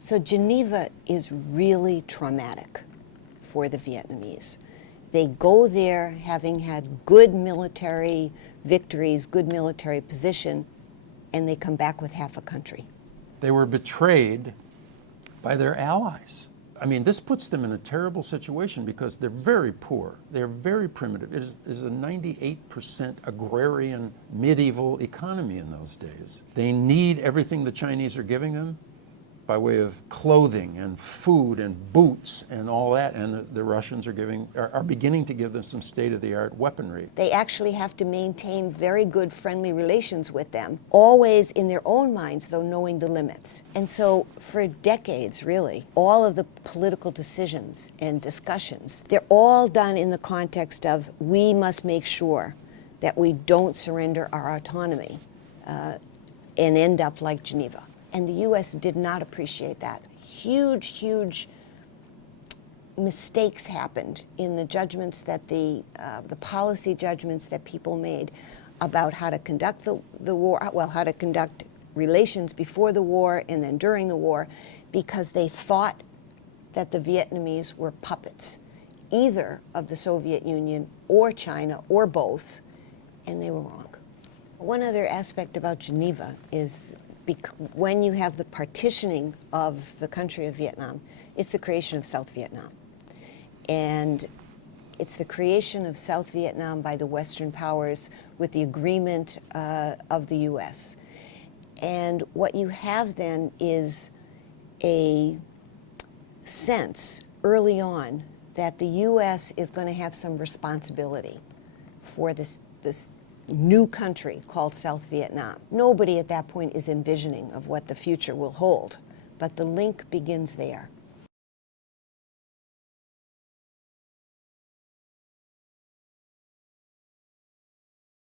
So Geneva is really traumatic for the Vietnamese. They go there having had good military victories, good military position, and they come back with half a country. They were betrayed by their allies. I mean, this puts them in a terrible situation because they're very poor. They're very primitive. It is a 98% agrarian medieval economy in those days. They need everything the Chinese are giving them by way of clothing and food and boots and all that, and the Russians are beginning to give them some state-of-the-art weaponry. They actually have to maintain very good friendly relations with them, always in their own minds, though knowing the limits. And so for decades, really, all of the political decisions and discussions, they're all done in the context of we must make sure that we don't surrender our autonomy and end up like Geneva. And the U.S. did not appreciate that. Huge mistakes happened in the judgments that the policy judgments that people made about how to conduct the war, well, how to conduct relations before the war and then during the war, because they thought that the Vietnamese were puppets, either of the Soviet Union or China or both, and they were wrong. One other aspect about Geneva is when you have the partitioning of the country of Vietnam, it's the creation of South Vietnam. And it's the creation of South Vietnam by the Western powers with the agreement of the US. And what you have then is a sense early on that the US is going to have some responsibility for this new country called South Vietnam. Nobody at that point is envisioning of what the future will hold, but the link begins there.